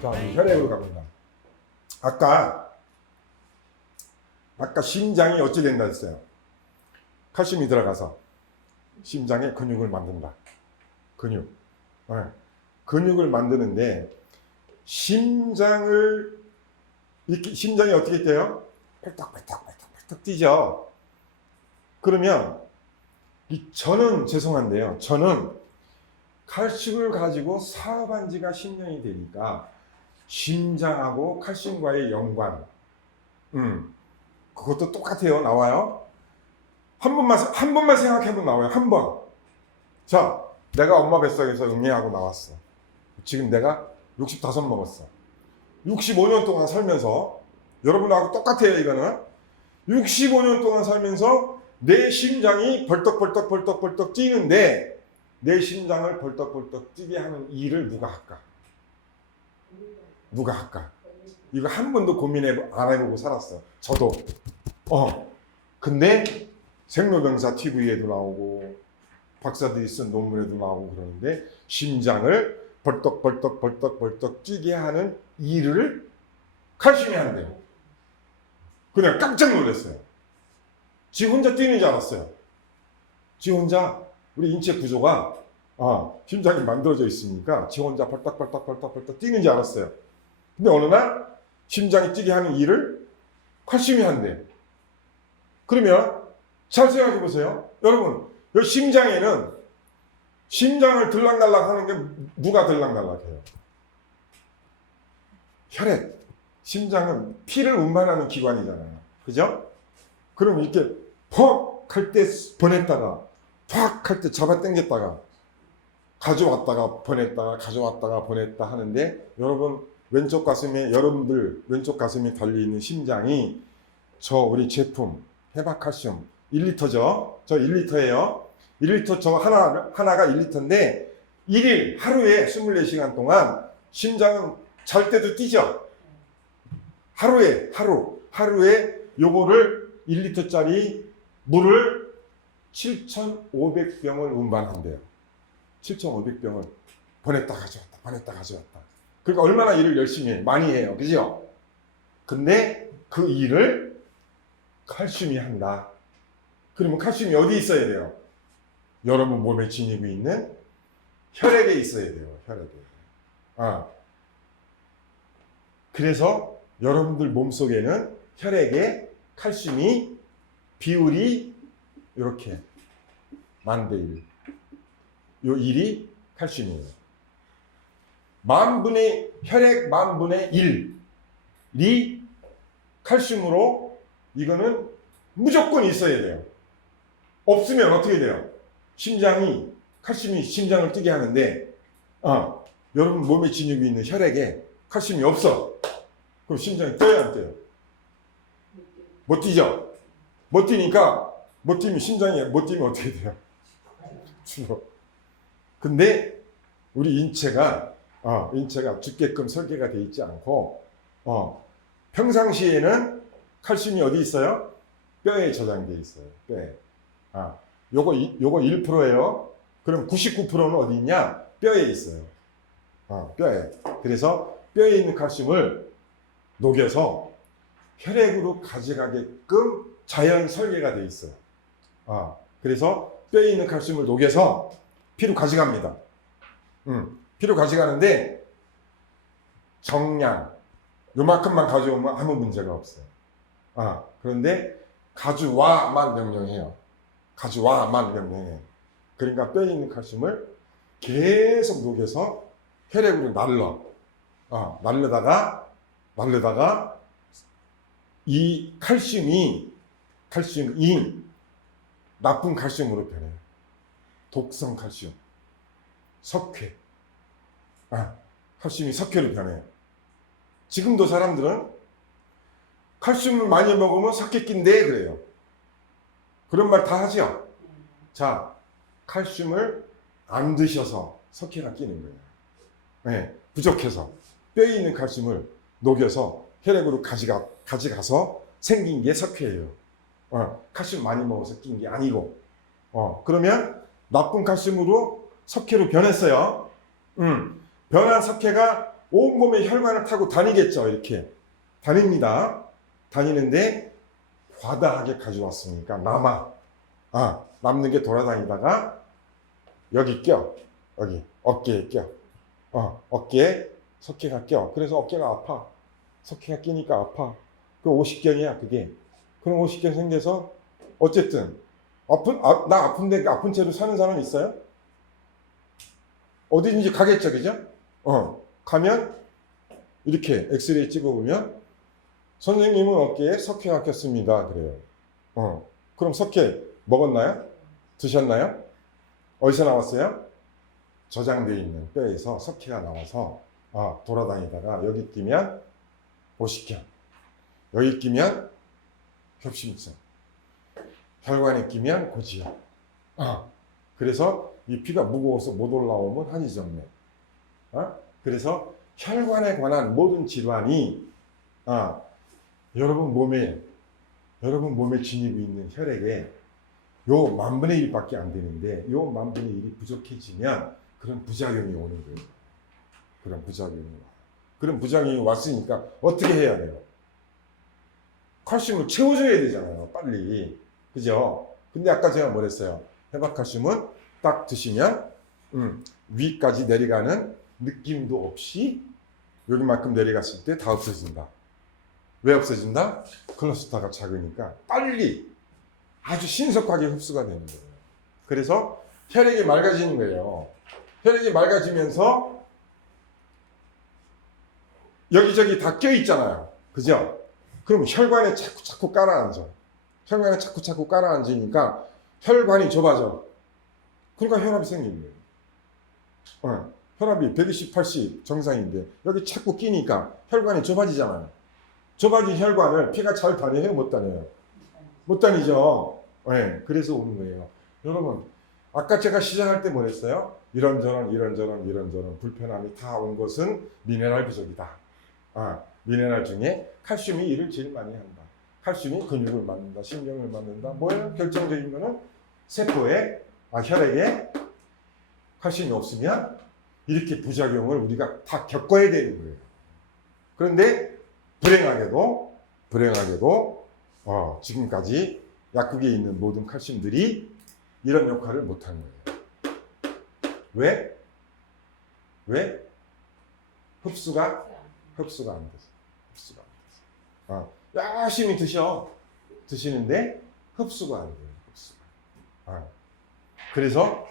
자, 우리 혈액으로 갑니다. 아까 아까 심장이 어찌 된다 했어요. 칼슘이 들어가서 심장에 근육을 만든다. 근육. 네. 근육을 만드는데 심장을 심장이 어떻게 뛰어요? 펄떡펄떡펄떡펄떡 뛰죠. 그러면 이 저는 죄송한데요. 저는 칼슘을 가지고 사업한 지가 10년이 되니까 심장하고 칼슘과의 연관, 음, 그것도 똑같아요. 나와요. 한 번만, 한 번만 생각해보면 나와요. 한 번. 자, 내가 엄마 뱃속에서 응애하고 나왔어. 지금 내가 65 먹었어. 65년 동안 살면서, 여러분하고 똑같아요, 이거는. 65년 동안 살면서 내 심장이 벌떡벌떡 벌떡 벌떡 뛰는데, 내 심장을 벌떡벌떡 뛰게 하는 일을 누가 할까? 누가 할까? 이거 한 번도 고민해 안 해보고 살았어. 저도. 어. 근데 생로병사 TV에도 나오고 박사들이 쓴 논문에도 나오고 그러는데 심장을 벌떡벌떡 벌떡 벌떡 뛰게 하는 일을 칼슘이 한대요. 그냥 깜짝 놀랐어요. 지 혼자 뛰는 줄 알았어요. 지 혼자 우리 인체 구조가 아, 심장이 만들어져 있으니까 지 혼자 벌떡벌떡 벌떡 벌떡 뛰는 줄 알았어요. 근데 어느 날 심장이 뛰게 하는 일을 칼슘이 한대. 그러면 잘 생각해 보세요. 여러분, 이 심장에는 심장을 들락날락 하는 게 누가 들락날락 해요? 혈액. 심장은 피를 운반하는 기관이잖아요. 그죠? 그럼 이렇게 퍽 할 때 보냈다가 팍 할 때 잡아 당겼다가 가져왔다가 보냈다가 가져왔다가 보냈다 하는데 여러분 왼쪽 가슴에 여러분들 왼쪽 가슴에 달려 있는 심장이 저 우리 제품 해바칼슘 1리터죠. 저 1리터예요. 1리터 저 하나 하나가 1리터인데 1일 하루에 24시간 동안 심장은 잘 때도 뛰죠. 하루에 하루 하루에 요거를 1리터짜리 물을 7,500병을 운반한대요. 7,500병을 보냈다 가져왔다 보냈다 가져왔다. 그러니까 얼마나 일을 열심히 해 많이 해요, 그죠? 근데 그 일을 칼슘이 한다. 그러면 칼슘이 어디 있어야 돼요? 여러분 몸에 지니고 있는 혈액에 있어야 돼요. 혈액에. 아. 그래서 여러분들 몸 속에는 혈액에 칼슘이 비율이 이렇게 만대 1. 요 1이 칼슘이에요. 만분의 혈액 만분의 1이 칼슘으로 이거는 무조건 있어야 돼요. 없으면 어떻게 돼요? 심장이 칼슘이 심장을 뛰게 하는데 어, 여러분 몸에 진육이 있는 혈액에 칼슘이 없어. 그럼 심장이 뛰어야 안 뛰어요? 못 뛰죠? 못 뛰니까 못 뛰면 심장이 못 뛰면 어떻게 돼요? 죽어. 근데 우리 인체가 어, 인체가 죽게끔 설계가 돼 있지 않고 어, 평상시에는 칼슘이 어디 있어요? 뼈에 저장돼 있어요. 뼈에. 아, 요거 이- 요거 1%예요. 그럼 99%는 어디 있냐? 뼈에 있어요. 어, 뼈에. 그래서 뼈에 있는 칼슘을 녹여서 혈액으로 가져가게끔 자연 설계가 돼 있어요. 아, 그래서 뼈에 있는 칼슘을 녹여서 피로 가져갑니다. 음, 피로 가져가는데 정량 요만큼만 가져오면 아무 문제가 없어요. 아, 그런데 가져와만 명령해요. 가져와만 명령해. 그러니까 뼈에 있는 칼슘을 계속 녹여서 혈액으로 날러. 아, 날르다가 날르다가 이 칼슘이 칼슘이 나쁜 칼슘으로 변해요. 독성 칼슘, 석회. 아, 칼슘이 석회로 변해요. 지금도 사람들은 칼슘을 많이 먹으면 석회 낀대 그래요. 그런 말 다 하죠. 자, 칼슘을 안 드셔서 석회가 끼는 거예요. 네, 부족해서 뼈에 있는 칼슘을 녹여서 혈액으로 가져가, 가져가서 생긴 게 석회예요. 어, 칼슘 많이 먹어서 낀 게 아니고. 어, 그러면 나쁜 칼슘으로 석회로 변했어요. 음, 변한 석회가 온몸에 혈관을 타고 다니겠죠. 이렇게 다닙니다. 다니는데 과다하게 가져왔으니까 남아. 아 남는 게 돌아다니다가 여기 껴. 여기 어깨에 껴. 어 어깨에 석회가 껴. 그래서 어깨가 아파. 석회가 끼니까 아파. 그 오십견이야 그게. 그럼 오십견 생겨서 어쨌든 아픈 아, 나 아픈데 아픈 채로 사는 사람 있어요? 어디든지 가겠죠, 그죠? 어 가면 이렇게 엑스레이 찍어보면 선생님은 어깨에 석회가 꼈습니다. 그래요. 어 그럼 석회 먹었나요? 드셨나요? 어디서 나왔어요? 저장되어 있는 뼈에서 석회가 나와서 아, 돌아다니다가 여기 끼면 오십견, 여기 끼면 협심증, 혈관에 끼면 고지혈. 아, 그래서 이 피가 무거워서 못 올라오면 한의정맥. 아, 그래서 혈관에 관한 모든 질환이 아, 여러분 몸에 여러분 몸에 지니고 있는 혈액에 요 만분의 1밖에 안 되는데 요 만분의 1이 부족해지면 그런 부작용이 오는 거예요. 그런 부작용이 와요. 그런 부작용이 왔으니까 어떻게 해야 돼요? 칼슘을 채워줘야 되잖아요. 빨리. 그죠? 근데 아까 제가 뭐랬어요? 해박칼슘은 딱 드시면 음, 위까지 내려가는 느낌도 없이 여기만큼 내려갔을 때 다 없어진다. 왜 없어진다? 콜레스테롤가 작으니까 빨리 아주 신속하게 흡수가 되는 거예요. 그래서 혈액이 맑아지는 거예요. 혈액이 맑아지면서 여기저기 다 껴 있잖아요. 그죠? 그럼 혈관에 자꾸 자꾸 깔아앉아. 혈관에 자꾸 자꾸 깔아앉으니까 혈관이 좁아져. 그러니까 혈압이 생기는 거예요. 어, 혈압이 120, 80 정상인데 여기 자꾸 끼니까 혈관이 좁아지잖아요. 좁아진 혈관을 피가 잘 다녀요? 못 다녀요? 못 다니죠. 네, 그래서 오는 거예요. 여러분, 아까 제가 시작할 때 뭐랬어요? 이런저런 이런저런 이런저런 불편함이 다 온 것은 미네랄 부족이다. 아, 미네랄 중에 칼슘이 일을 제일 많이 한다. 칼슘이 근육을 만든다, 신경을 만든다. 뭐예요? 결정적인 거는 세포에, 아, 혈액에 칼슘이 없으면 이렇게 부작용을 우리가 다 겪어야 되는 거예요. 그런데 불행하게도, 불행하게도, 어, 지금까지 약국에 있는 모든 칼슘들이 이런 역할을 못하는 거예요. 왜? 왜? 흡수가 흡수가 안 돼서 흡수가 안 돼서 아, 열심히 드셔 드시는데 흡수가 안 돼요 흡수가 아, 그래서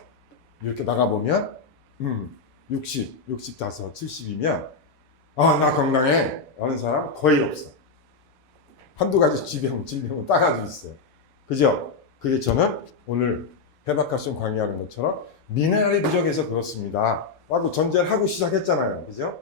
이렇게 나가 보면 음, 60, 65, 70이면 아 나 건강해. 라는 사람 거의 없어. 한두 가지 질병, 질병은 따가지고 있어요. 그죠? 그게 저는 오늘 해박칼슘 강의하는 것처럼 미네랄이 부족해서 그렇습니다. 라고 전제를 하고 시작했잖아요. 그죠?